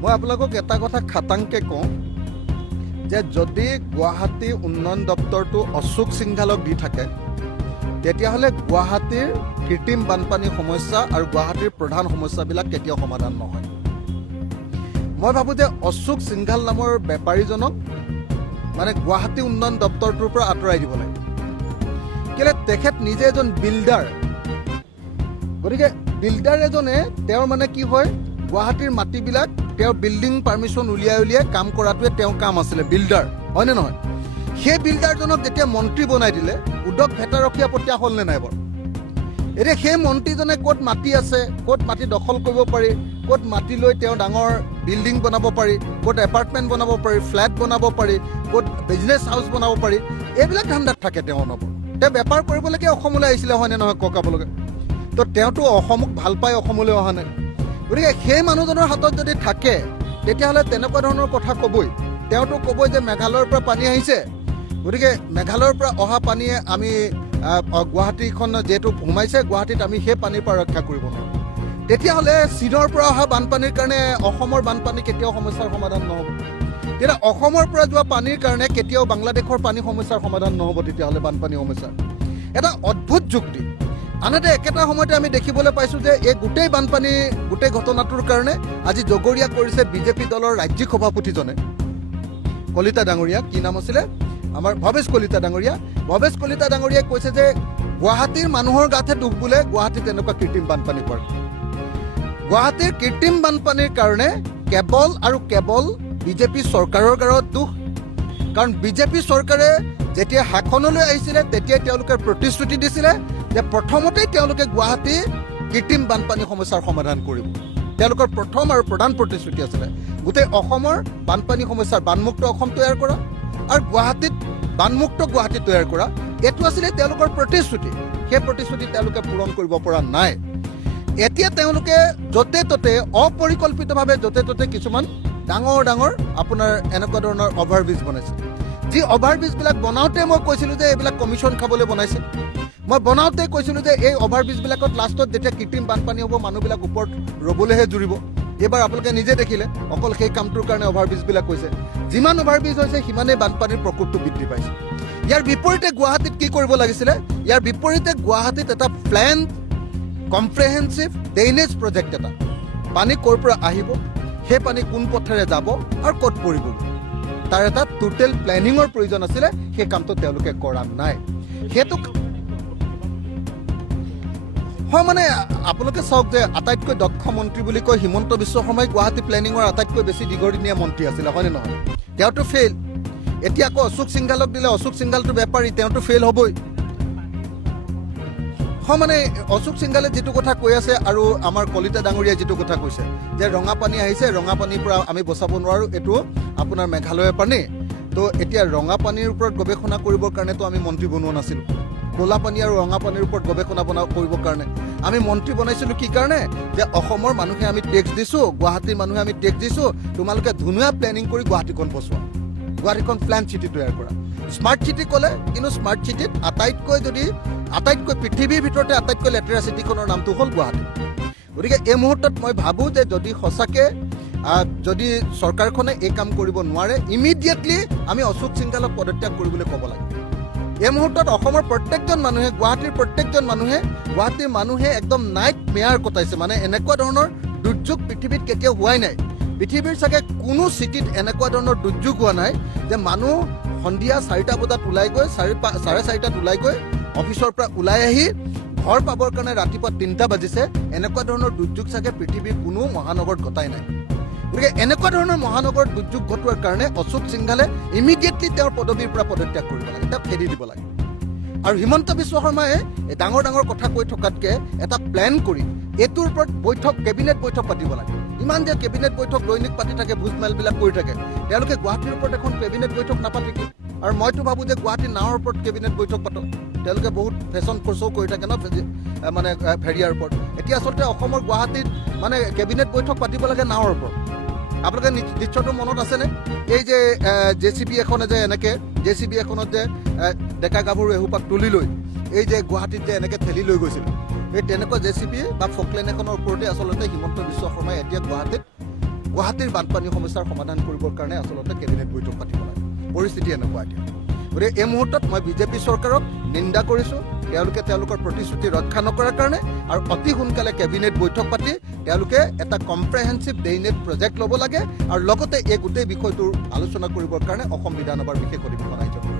মই আপোনালোকক এটা কথা খাটাংকৈ কওঁ যে যদি গুৱাহাটী উন্নয়ন দপ্তৰটো অশোক সিংঘালক দি থাকে তেতিয়াহ'লে গুৱাহাটীৰ কৃত্ৰিম বানপানীৰ সমস্যা আৰু গুৱাহাটীৰ প্ৰধান সমস্যাবিলাক কেতিয়াও সমাধান নহয়। মই ভাবোঁ যে অশোক সিংঘাল নামৰ বেপাৰীজনক মানে গুৱাহাটী উন্নয়ন দপ্তৰটোৰ পৰা আঁতৰাই দিব লাগে। কেলৈ তেখেত নিজে এজন বিল্ডাৰ, গতিকে বিল্ডাৰ এজনে তেওঁৰ মানে কি হয় গুৱাহাটীৰ মাটিবিলাক তেওঁ বিল্ডিং পাৰ্মিশ্যন উলিয়াই কাম কৰাটোৱে তেওঁৰ কাম আছিলে, বিল্ডাৰ হয়নে নহয়? সেই বিল্ডাৰজনক যেতিয়া মন্ত্ৰী বনাই দিলে উদ্যোগ ভেটাৰখীয়া পঠীয়া হ'ল নে নাই বাৰু? এতিয়া সেই মন্ত্ৰীজনে ক'ত মাটি আছে, ক'ত মাটি দখল কৰিব পাৰি, ক'ত মাটি লৈ তেওঁ ডাঙৰ বিল্ডিং বনাব পাৰি, ক'ত এপাৰ্টমেণ্ট বনাব পাৰি, ফ্লেট বনাব পাৰি, ক'ত বিজনেছ হাউচ বনাব পাৰি, এইবিলাক ধান্দাত থাকে তেওঁ নব। তেওঁ বেপাৰ কৰিবলৈকে অসমলৈ আহিছিলে হয়নে নহয় ককাবলৈকে? তো তেওঁতো অসমক ভাল পাই অসমলৈ অহা নাই। গতিকে সেই মানুহজনৰ হাতত যদি থাকে তেতিয়াহ'লে তেনেকুৱা ধৰণৰ কথা ক'বই। তেওঁতো ক'বই যে মেঘালয়ৰ পৰা পানী আহিছে, গতিকে মেঘালয়ৰ পৰা অহা পানীয়ে আমি গুৱাহাটীখন যিহেতু সোমাইছে গুৱাহাটীত আমি সেই পানীৰ পৰা ৰক্ষা কৰিব নোৱাৰোঁ। তেতিয়াহ'লে চীনৰ পৰা অহা বানপানীৰ কাৰণে অসমৰ বানপানী কেতিয়াও সমস্যাৰ সমাধান নহ'ব। তেতিয়া অসমৰ পৰা যোৱা পানীৰ কাৰণে কেতিয়াও বাংলাদেশৰ পানী সমস্যাৰ সমাধান নহ'ব। তেতিয়াহ'লে বানপানী সমস্যা এটা অদ্ভুত যুক্তি। আনহাতে একেটা সময়তে আমি দেখিবলৈ পাইছোঁ যে এই গোটেই বানপানী গোটেই ঘটনাটোৰ কাৰণে আজি জগৰীয়া কৰিছে বিজেপি দলৰ ৰাজ্যিক সভাপতিজনে, কলিতা ডাঙৰীয়া, কি নাম আছিলে আমাৰ ভৱেশ কলিতা ডাঙৰীয়া। ভৱেশ কলিতা ডাঙৰীয়াই কৈছে যে গুৱাহাটীৰ মানুহৰ গাতহে দুখ বোলে গুৱাহাটীত এনেকুৱা কৃত্ৰিম বানপানী পৰে। গুৱাহাটীৰ কৃত্ৰিম বানপানীৰ কাৰণে কেৱল আৰু কেৱল বিজেপি চৰকাৰৰ গাৰত দুখ। কাৰণ বিজেপি চৰকাৰে যেতিয়া শাসনলৈ আহিছিলে তেতিয়াই তেওঁলোকে প্ৰতিশ্ৰুতি দিছিলে যে প্ৰথমতেই তেওঁলোকে গুৱাহাটী কৃত্ৰিম বানপানী সমস্যাৰ সমাধান কৰিব। তেওঁলোকৰ প্ৰথম আৰু প্ৰধান প্ৰতিশ্ৰুতি আছিলে গোটেই অসমৰ বানপানী সমস্যাৰ বানমুক্ত অসম তৈয়াৰ কৰা আৰু গুৱাহাটীত বানমুক্ত গুৱাহাটী তৈয়াৰ কৰা। এইটো আছিলে তেওঁলোকৰ প্ৰতিশ্ৰুতি। সেই প্ৰতিশ্ৰুতি তেওঁলোকে পূৰণ কৰিব পৰা নাই। এতিয়া তেওঁলোকে য'তে ত'তে অপৰিকল্পিতভাৱে য'তে ত'তে কিছুমান ডাঙৰ ডাঙৰ আপোনাৰ এনেকুৱা ধৰণৰ অভাৰব্ৰিজ বনাইছে। যি অভাৰব্ৰিজবিলাক বনাওঁতে মই কৈছিলোঁ যে এইবিলাক কমিশ্যন খাবলৈ বনাইছে। মই বনাওঁতে কৈছিলোঁ যে এই অভাৰব্ৰিজবিলাকত লাষ্টত যেতিয়া কৃত্ৰিম বানপানী হ'ব মানুহবিলাক ওপৰত ৰ'বলৈহে জুৰিব। এইবাৰ আপোনালোকে নিজে দেখিলে অকল সেই কামটোৰ কাৰণে অভাৰব্ৰিজবিলাক হৈছে। যিমান অভাৰব্ৰিজ হৈছে সিমানেই বানপানীৰ প্ৰকোপটো বৃদ্ধি পাইছে। ইয়াৰ বিপৰীতে গুৱাহাটীত কি কৰিব লাগিছিলে? ইয়াৰ বিপৰীতে গুৱাহাটীত এটা প্লেন কম্প্ৰেহেনচিভ ড্ৰেইনেজ প্ৰজেক্ট এটা, পানী ক'ৰ পৰা আহিব, সেই পানী কোন পথেৰে যাব আৰু ক'ত পৰিব, তাৰ এটা টোটেল প্লেনিঙৰ প্ৰয়োজন আছিলে। সেই কামটো তেওঁলোকে কৰা নাই। সেইটো হয় মানে আপোনালোকে চাওক যে আটাইতকৈ দক্ষ মন্ত্ৰী বুলি কয় হিমন্ত বিশ্ব শৰ্মাই গুৱাহাটী প্লেনিঙৰ আটাইতকৈ বেছি দীৰ্ঘদিনীয়া মন্ত্ৰী আছিলে হয়নে নহয়? তেওঁতো ফেইল। এতিয়া আকৌ অশোক সিংঘালক দিলে, অশোক সিংঘালটো বেপাৰী, তেওঁতো ফেইল হ'বই। হয় মানে অশোক সিংঘালে যিটো কথা কৈ আছে আৰু আমাৰ কলিতা ডাঙৰীয়াই যিটো কথা কৈছে যে ৰঙা পানী আহিছে, ৰঙা পানীৰ পৰা আমি বচাব নোৱাৰোঁ, এইটো আপোনাৰ মেঘালয়ৰ পানী। তো এতিয়া ৰঙা পানীৰ ওপৰত গৱেষণা কৰিবৰ কাৰণেতো আমি মন্ত্ৰী বনোৱা নাছিলোঁ। ক'লা পানী আৰু ৰঙা পানীৰ ওপৰত গৱেষণা কৰিবৰ কাৰণে আমি মন্ত্ৰী বনাইছিলোঁ। কি কাৰণে? যে অসমৰ মানুহে আমি টেক্স দিছোঁ, গুৱাহাটীৰ মানুহে আমি টেক্স দিছোঁ, তোমালোকে ধুনীয়া প্লেনিং কৰি গুৱাহাটীখন বচোৱা, গুৱাহাটীখন প্লেন চিটি তৈয়াৰ কৰা। স্মাৰ্ট চিটি ক'লে কিন্তু স্মাৰ্ট চিটিত আটাইতকৈ পৃথিৱীৰ ভিতৰতে আটাইতকৈ লেতেৰা চিটিখনৰ নামটো হ'ল গুৱাহাটী। গতিকে এই মুহূৰ্তত মই ভাবোঁ যে যদি সঁচাকৈ যদি চৰকাৰখনে এই কাম কৰিব নোৱাৰে ইমিডিয়েটলি আমি অশোক সিংঘালক পদত্যাগ কৰিবলৈ ক'ব লাগে। এই মুহূৰ্তত অসমৰ প্ৰত্যেকজন মানুহে, গুৱাহাটীৰ মানুহে একদম নাইট মেয়াৰ কটাইছে। মানে এনেকুৱা ধৰণৰ দুৰ্যোগ পৃথিৱীত কেতিয়াও হোৱাই নাই। পৃথিৱীৰ চাগে কোনো চিটিত এনেকুৱা ধৰণৰ দুৰ্যোগ হোৱা নাই যে মানুহ সন্ধিয়া 4টা বজাত ওলাই গৈ 4:30 ওলাই গৈ অফিচৰ পৰা ওলাই আহি ঘৰ পাবৰ কাৰণে ৰাতিপুৱা 3টা বাজিছে। এনেকুৱা ধৰণৰ দুৰ্যোগ চাগে পৃথিৱীৰ কোনো মহানগৰত ঘটাই নাই। গতিকে এনেকুৱা ধৰণৰ মহানগৰত দুৰ্যোগ ঘটোৱাৰ কাৰণে অশোক সিংঘালে ইমিডিয়েটলি তেওঁৰ পদবীৰ পৰা পদত্যাগ কৰিব লাগে, তেওঁক খেদি দিব লাগে। আৰু হিমন্ত বিশ্ব শৰ্মাই ডাঙৰ ডাঙৰ কথা কৈ থকাতকৈ এটা প্লেন কৰি এইটোৰ ওপৰত কেবিনেট বৈঠক পাতিব লাগে। ইমান যে কেবিনেট বৈঠক দৈনিক পাতি থাকে, ভোজমেলবিলাক কৰি থাকে, তেওঁলোকে গুৱাহাটীৰ ওপৰত এখন কেবিনেট বৈঠক নাপাতে কি? আৰু মইতো ভাবোঁ যে গুৱাহাটীৰ নাৱৰ ওপৰত কেবিনেট বৈঠক পাতক। তেওঁলোকে বহুত ফেশ্বন শ্ব' কৰি থাকে ন মানে ফেৰিয়াৰ ওপৰত। এতিয়া আচলতে অসমৰ গুৱাহাটীত মানে কেবিনেট বৈঠক পাতিব লাগে নাৱৰ ওপৰত। আপোনালোকে নিশ্চয়তো মনত আছেনে এই যে JCB এখনে যে এনেকৈ JCB এখনত যে ডেকা গাভৰু এসোপাক তুলি লৈ এই যে গুৱাহাটীত যে এনেকৈ ঠেলি লৈ গৈছিল, এই তেনেকুৱা JCB বা ফকলেন এখনৰ ওপৰতে আচলতে হিমন্ত বিশ্ব শৰ্মাই এতিয়া গুৱাহাটীত গুৱাহাটীৰ বানপানী সমস্যাৰ সমাধান কৰিবৰ কাৰণে আচলতে কেবিনেট বৈঠক পাতিব লাগে পৰিস্থিতি এনেকুৱা এতিয়া গতিকে এই মুহূৰ্তত মই বিজেপি চৰকাৰক নিন্দা কৰিছোঁ তেওঁলোকে তেওঁলোকৰ প্ৰতিশ্ৰুতি ৰক্ষা নকৰাৰ কাৰণে আৰু অতি সোনকালে কেবিনেট বৈঠক পাতি তেওঁলোকে এটা কম্প্ৰেহেনচিভ ড্ৰেইনেজ প্ৰজেক্ট ল'ব লাগে আৰু লগতে এই গোটেই বিষয়টোৰ আলোচনা কৰিবৰ কাৰণে অসম বিধানসভাৰ বিশেষ অধিৱেশন আয়োজন কৰিব